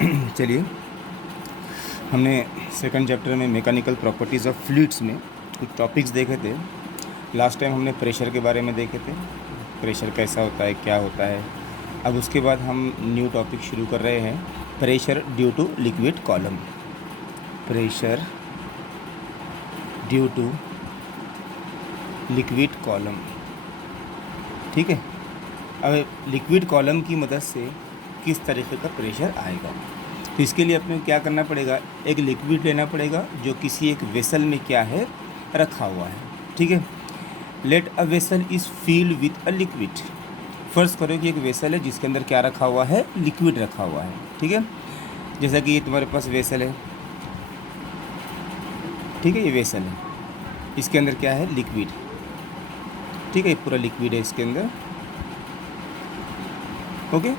चलिए, हमने second chapter में मैकेनिकल प्रॉपर्टीज़ ऑफ फ्लूइड्स में कुछ टॉपिक्स देखे थे। लास्ट टाइम हमने प्रेशर के बारे में देखे थे, प्रेशर कैसा होता है, क्या होता है। अब उसके बाद हम न्यू टॉपिक शुरू कर रहे हैं, pressure due to liquid column. Pressure due to liquid column, ठीक है। अब लिक्विड कॉलम की मदद से किस तरीके का प्रेशर आएगा, तो इसके लिए अपने को क्या करना पड़ेगा, एक लिक्विड लेना पड़ेगा जो किसी एक वेसल में क्या है, रखा हुआ है, ठीक है। Let a vessel is filled with a liquid. फर्ज करो कि एक वेसल है जिसके अंदर क्या रखा हुआ है, लिक्विड रखा हुआ है, ठीक है। जैसा कि ये तुम्हारे पास वेसल है, ठीक है, ये वेसल है, इसके अंदर क्या है, लिक्विड, ठीक है, पूरा लिक्विड है इसके अंदर, okay.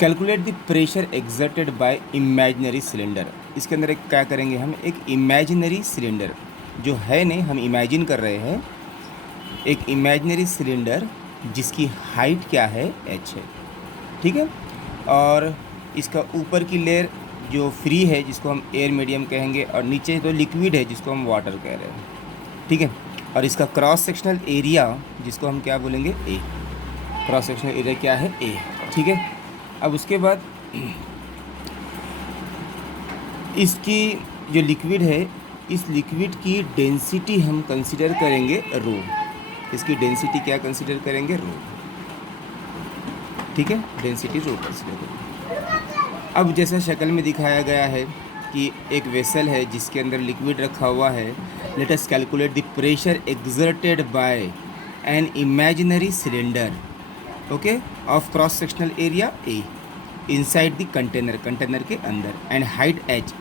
Calculate the pressure exerted bye imaginary cylinder. इसके अंदर एक क्या करेंगे, हम एक इमेजिनरी सिलेंडर जो है नहीं, हम इमेजिन कर रहे हैं एक इमेजिनरी सिलेंडर जिसकी हाइट क्या है, h है, ठीक है। और इसका ऊपर की लेयर जो फ्री है जिसको हम एयर मीडियम कहेंगे, और नीचे तो लिक्विड है जिसको हम वाटर कह रहे हैं, ठीक है। और इसका क्रॉस सेक्शनल एरिया जिसको हम क्या बोलेंगे, ए। क्रॉस सेक्शनल एरिया क्या है, ए, ठीक है। अब उसके बाद इसकी जो लिक्विड है, इस लिक्विड की डेंसिटी हम कंसीडर करेंगे रो। इसकी डेंसिटी क्या कंसीडर करेंगे, रो, ठीक है, डेंसिटी रो कंसीडर करेंगे। अब जैसा शक्ल में दिखाया गया है कि एक वेसल है जिसके अंदर लिक्विड रखा हुआ है। Let us calculate the pressure exerted by an imaginary cylinder, okay, of cross sectional area A inside the container, container के अंदर, एंड हाइट h,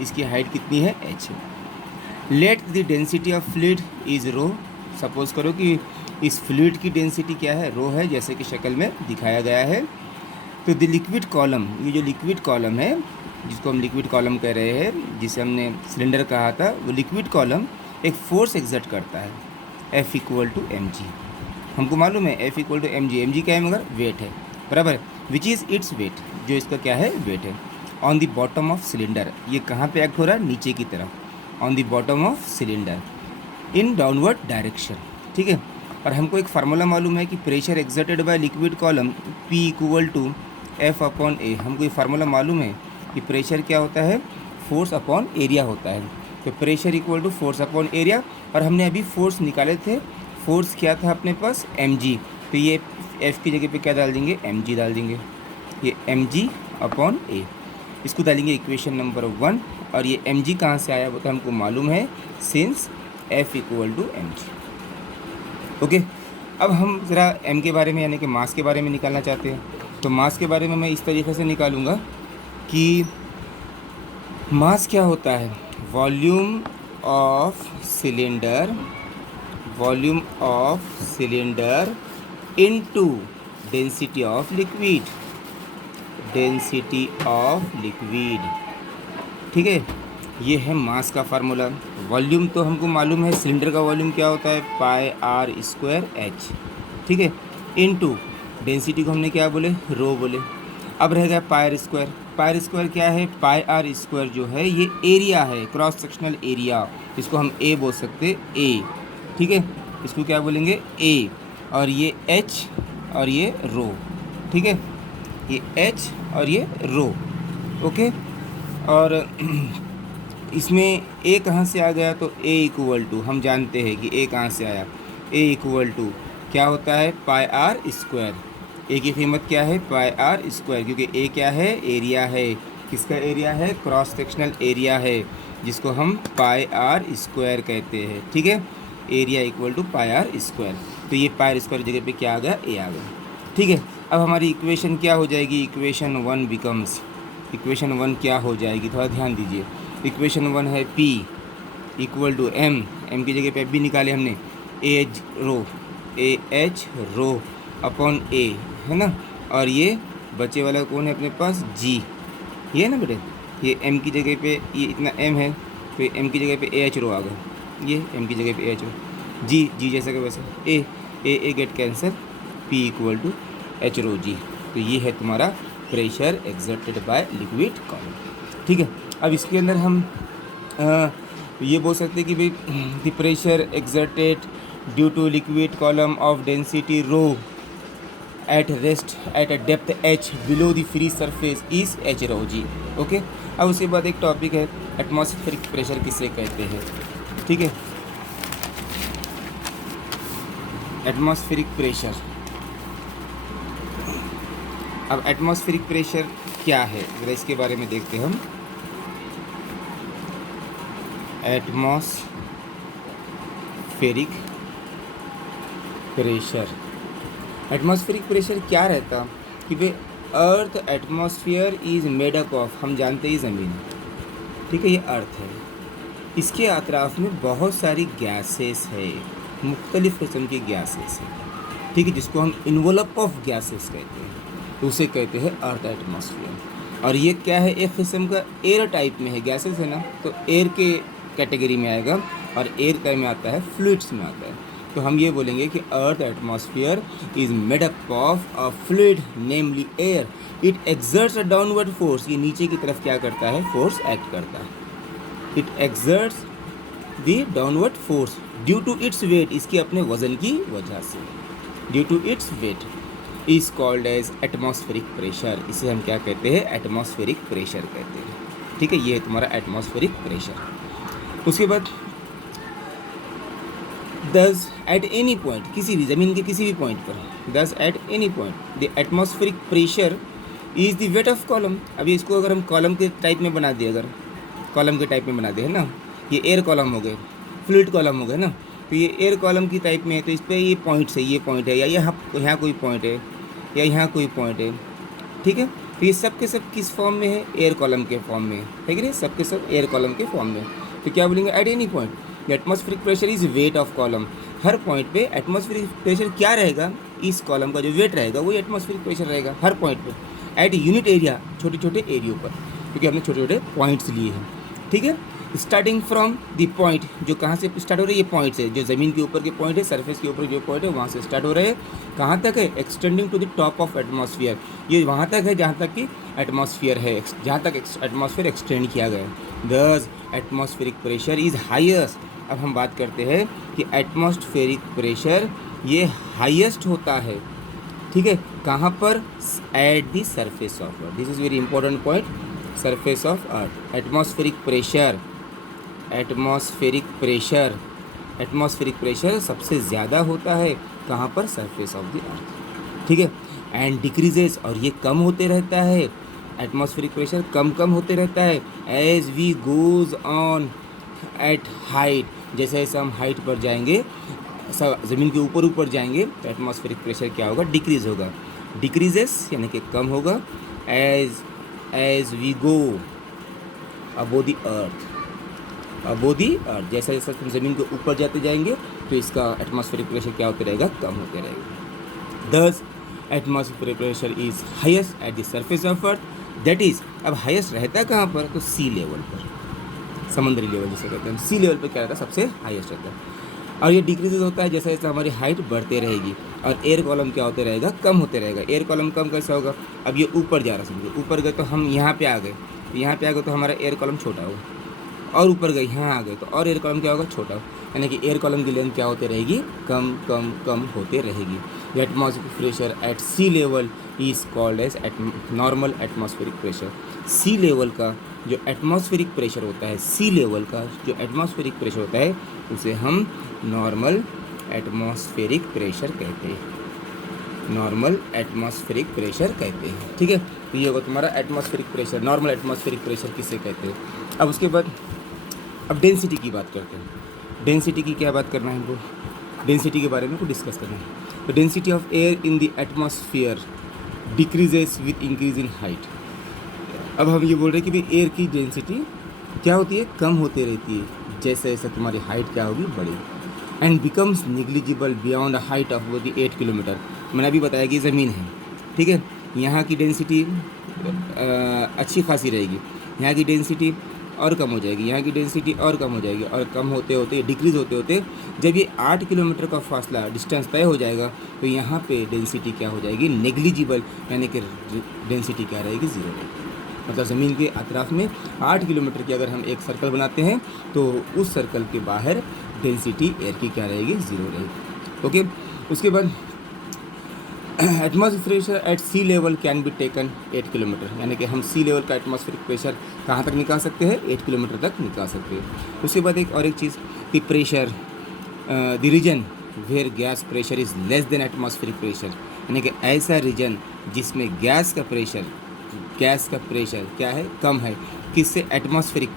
इसकी हाइट कितनी है, h है। Let the density of fluid is rho. Suppose करो कि इस fluid की डेंसिटी क्या है, रो है, जैसे कि शक्ल में दिखाया गया है। तो द लिक्विड कॉलम, ये जो लिक्विड कॉलम है जिसको हम लिक्विड कॉलम कह रहे हैं, जिसे हमने सिलेंडर कहा था, वो लिक्विड कॉलम एक फोर्स एक्सर्ट करता है, F इक्वल टू mg। हमको मालूम है F इक्वल टू mg क्या है, मगर वेट है, बराबर, विच इज़ इट्स वेट, जो इसका क्या है, वेट है। On the bottom of cylinder, ये कहाँ पे एक्ट हो रहा है, नीचे की तरफ, on the bottom of cylinder in downward direction, ठीक है। और हमको एक फार्मूला मालूम है कि pressure exerted by liquid column P equal to F upon A। हमको ये फार्मूला मालूम है कि प्रेशर क्या होता है, फोर्स अपॉन एरिया होता है। तो pressure equal to force upon area, और हमने अभी फोर्स निकाले थे, फोर्स क्या था अपने पास, mg। तो ये F की जगह पे क्या डाल देंगे, mg डाल देंगे, ये mg अपॉन a, इसको डालेंगे इक्वेशन नंबर 1। और ये mg कहाँ से आया वो तो हमको मालूम है, since F equal to mg, okay. अब हम ज़रा m के बारे में यानी कि मास के बारे में निकालना चाहते हैं। तो मास के बारे में मैं इस तरीके से निकालूंगा कि मास क्या होता है, volume of cylinder, volume of cylinder into density of liquid, density of liquid, ठीक है। ये है मास का फार्मूला। वॉल्यूम तो हमको मालूम है, सिलेंडर का वॉल्यूम क्या होता है, पाई आर स्क्वायर एच, ठीक है, इनटू डेंसिटी को हमने क्या बोले, रो बोले। अब रह गया पाई स्क्वायर। पाई स्क्वायर क्या है, पाई आर स्क्वायर जो है ये एरिया है, क्रॉस सेक्शनल एरिया, इसको हम ए बोल सकते, ए, ठीक है, इसको क्या बोलेंगे, ए। और ये एच और ये रो, ठीक है, ये एच और ये रो, ओके। और इसमें ए कहाँ से आ गया, तो ए इक्वल टू, हम जानते हैं कि ए कहाँ से आया, ए इक्वल टू क्या होता है, पाई आर स्क्वायर। ए की कीमत क्या है, पाई आर स्क्वायर, क्योंकि ए क्या है, एरिया है, किसका एरिया है, क्रॉस सेक्शनल एरिया है, जिसको हम पाई आर स्क्वायर कहते हैं, ठीक है। Area equal to pi r square, तो ये पाई स्क्वायर जगह पे क्या आ गया, ए आ गया, ठीक है। अब हमारी इक्वेशन क्या हो जाएगी, इक्वेशन 1 बिकम्स, इक्वेशन 1 क्या हो जाएगी, थोड़ा ध्यान दीजिए। इक्वेशन 1 है P इक्वल टू m की जगह पे भी निकाले हमने, H rho, A H rho upon A, है ना। और ये बचे वाला कौन है अपने पास, G, ये है ना बेटे, ये m की जगह पे ये इतना m है, तो m की जगह पे ए एच रो आ गया, ये m की जगह पे ए एच रो, G जैसा कि वैसा, A get cancel, P equal to H rho G. तो ये है तुम्हारा pressure exerted by liquid column. ठीक है, अब इसके अंदर हम ये बोल सकते हैं कि भाई the pressure exerted due to liquid column of density rho at rest at a depth h below the free surface is h rho g. Okay, अब उसके बाद एक टॉपिक है एटमॉस्फेरिक प्रेशर किसे कहते हैं। ठीक है, एटमॉस्फेरिक प्रेशर। अब एटमॉस्फेरिक प्रेशर क्या है ज़रा इसके बारे में देखते हैं हम। एटमॉस्फेरिक प्रेशर, एटमॉस्फेरिक प्रेशर क्या रहता कि भाई earth atmosphere is made up of, हम जानते ही ज़मीन, ठीक है, ये अर्थ है, इसके अतराफ में बहुत सारी गैसेस है, मुख्तलिफ़ किस्म की गैसेस है, ठीक है, जिसको हम इन्वोलप ऑफ गैसेस कहते हैं, तो उसे कहते हैं अर्थ एटमॉस्फेयर। और ये क्या है, एक किस्म का एयर टाइप में है, गैसेस है ना, तो एयर के कैटेगरी में आएगा, और एयर का में आता है फ्लूइड्स में आता है। तो हम ये बोलेंगे कि earth atmosphere is made up of a fluid namely air, it exerts a downward force, ये नीचे की तरफ क्या करता है, फोर्स एक्ट करता है, it exerts the downward force due to its weight, इसके अपने वजन की वजह से, due to its weight is called as atmospheric pressure, इसे हम क्या कहते हैं, एटमॉस्फेरिक प्रेशर कहते हैं। ठीक है, ये है तुम्हारा एटमॉस्फेरिक प्रेशर। उसके बाद दस एट एनी पॉइंट, किसी भी ज़मीन के किसी भी पॉइंट पर, दस at any point the atmospheric pressure is the weight of column. अभी इसको अगर हम कॉलम के टाइप में बना दिए, अगर कॉलम के टाइप में बना दिए है ना, ये एयर कॉलम हो गए, फ्लूइड कॉलम हो गए ना, तो ये एयर कॉलम की टाइप में है, तो इस पर ये पॉइंट्स है, ये पॉइंट है, या यहाँ कोई पॉइंट है, या यहाँ कोई पॉइंट है, ठीक है, तो ये सब के सब किस फॉर्म में है, एयर कॉलम के फॉर्म में है कि नहीं, सब के सब एयर कॉलम के फॉर्म में। तो क्या बोलेंगे, at any point atmospheric pressure is weight of column, her point पे एटमॉस्फेरिक प्रेशर क्या रहेगा, इस कॉलम का जो वेट रहेगा वही एटमॉस्फेरिक प्रेशर रहेगा हर पॉइंट पे, एट यूनिट एरिया, छोटे छोटे एरियो पर, क्योंकि हमने छोटे छोटे पॉइंट्स लिए हैं। ठीक है, स्टार्टिंग फ्रॉम द पॉइंट, जो कहाँ से स्टार्ट हो रहे हैं, ये पॉइंट्स है, जो ज़मीन के ऊपर के पॉइंट है, सरफेस के ऊपर जो पॉइंट है वहाँ से स्टार्ट हो रहे हैं, कहाँ तक है, extending to the top of atmosphere, ये वहाँ तक है जहाँ तक कि एटमॉस्फेयर है, जहाँ तक एटमॉस्फेयर एक्सटेंड किया गया है। दस एटमॉस्फेरिक प्रेशर इज़ हाईएस्ट। अब हम बात करते हैं कि एटमॉस्फेरिक प्रेशर ये हाईएस्ट होता है, ठीक है, कहाँ पर, at the surface of earth, this is very important point, surface of earth. Atmospheric pressure, atmospheric pressure, atmospheric pressure सबसे ज़्यादा होता है कहाँ पर, सरफेस ऑफ द अर्थ। ठीक है, एंड डिक्रीजेस, और ये कम होते रहता है, एटमॉस्फेरिक प्रेशर कम कम होते रहता है as we goes on at height, जैसे जैसे हम हाइट पर जाएंगे, ज़मीन के ऊपर ऊपर जाएंगे, तो एटमॉस्फेरिक प्रेशर क्या होगा, डिक्रीज़ होगा, डिक्रीजेस यानी कि कम होगा, as we go above the earth, above the earth, जैसा जैसा तुम ज़मीन के ऊपर जाते जाएंगे तो इसका एटमॉस्फेरिक प्रेशर क्या होते रहेगा, कम होते रहेगा। दस atmospheric pressure is highest at the surface of earth, that is, अब हाईएस्ट रहता है कहाँ पर, तो सी लेवल पर, समुद्री लेवल जिसे कहते हैं, सी लेवल पर क्या रहता है, सबसे हाईएस्ट रहता है। और ये डिक्रीज होता है जैसे जैसे हमारी हाइट बढ़ते रहेगी, और एयर कॉलम क्या होते रहेगा, कम होते रहेगा। एयर कॉलम कम कैसा होगा, अब ये ऊपर जा रहा, समझो ऊपर गए तो हम यहाँ पे आ गए, यहाँ पे आ गए तो हमारा एयर कॉलम छोटा होगा, और ऊपर गए यहाँ आ गए तो और एयर कॉलम क्या होगा, छोटा, यानी कि एयर कॉलम की लेंथ क्या होती रहेगी, कम कम कम होते रहेगी। Atmospheric pressure at sea level is called as normal atmospheric pressure. Sea level का जो एटमॉस्फेरिक प्रेशर होता है, सी लेवल का जो एटमॉस्फेरिक प्रेशर होता है, उसे हम नॉर्मल एटमॉस्फेरिक प्रेशर कहते हैं, नॉर्मल एटमॉस्फेरिक प्रेशर कहते हैं। ठीक है, तो ये होगा तुम्हारा atmospheric pressure, normal atmospheric pressure किसे कहते हैं। अब उसके बाद अब डेंसिटी की बात करते हैं। डेंसिटी की क्या बात करना है हमको, डेंसिटी के बारे में को डिस्कस करना है। तो density of air in the atmosphere decreases with increase in height. अब हम ये बोल रहे हैं कि भाई एयर की डेंसिटी क्या होती है, कम होती रहती है जैसे जैसे तुम्हारी हाइट क्या होगी, बढ़ेगी, and becomes negligible beyond height of 8 kilometre. मैंने अभी बताया कि ज़मीन है, ठीक है, यहाँ की डेंसिटी अच्छी खासी रहेगी, यहाँ की डेंसिटी और कम हो जाएगी, यहाँ की डेंसिटी और कम हो जाएगी, और कम होते होते डिक्रीज़ होते होते जब ये 8 किलोमीटर का फासला डिस्टेंस तय हो जाएगा तो यहाँ पे डेंसिटी क्या हो जाएगी, नेग्लिजिबल, यानी कि डेंसिटी क्या रहेगी, ज़ीरो रहेगी। मतलब ज़मीन के अतराफ में 8 किलोमीटर की अगर हम एक सर्कल बनाते हैं तो उस सर्कल के बाहर डेंसिटी एयर की क्या रहेगी, ज़ीरो रहेगी। ओके, उसके बाद atmospheric pressure at sea level can be taken 8 kilometre, यानी कि हम सी लेवल का एटमॉस्फेरिक प्रेशर कहाँ तक निकाल सकते हैं, 8 किलोमीटर तक निकाल सकते हैं। उसके बाद एक और एक चीज़ कि pressure the region where gas pressure is less than atmospheric pressure, यानी कि ऐसा रीजन जिसमें गैस का प्रेशर क्या है, कम है, किससे, एटमॉस्फेरिक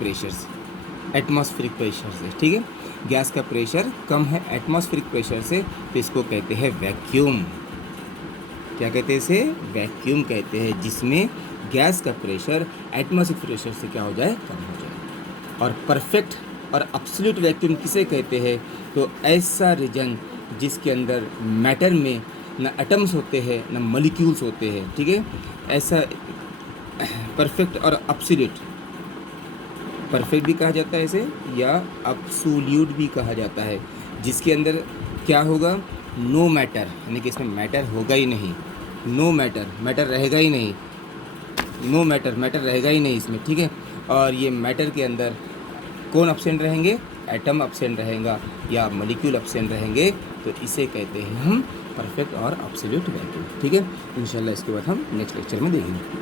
प्रेशर से, ठीक है। गैस का प्रेशर कम है एटमॉस्फेरिक प्रेशर से, तो इसको कहते हैं वैक्यूम। क्या कहते हैं इसे, वैक्यूम कहते हैं, जिसमें गैस का प्रेशर एटमॉस्फेरिक प्रेशर से क्या हो जाए, कम हो जाए। और परफेक्ट और एब्सोल्यूट वैक्यूम किसे कहते हैं, तो ऐसा रीजन जिसके अंदर मैटर में ना एटम्स होते हैं ना मॉलिक्यूल्स होते हैं, ठीक है। ऐसा परफेक्ट और एब्सोल्यूट, परफेक्ट भी कहा जाता है इसे या एब्सोल्यूट भी कहा जाता है, जिसके अंदर क्या होगा, नो मैटर, यानी कि इसमें मैटर होगा ही नहीं, नो मैटर रहेगा ही नहीं, नो मैटर रहेगा ही नहीं इसमें, ठीक है। और ये मैटर के अंदर कौन एब्सेंट रहेंगे, एटम एब्सेंट रहेगा या मॉलिक्यूल एब्सेंट रहेंगे, तो इसे कहते हैं हम परफेक्ट और एब्सोल्यूट वैक्यूम, ठीक है। इंशाल्लाह इसके बाद हम नेक्स्ट लेक्चर में देखेंगे।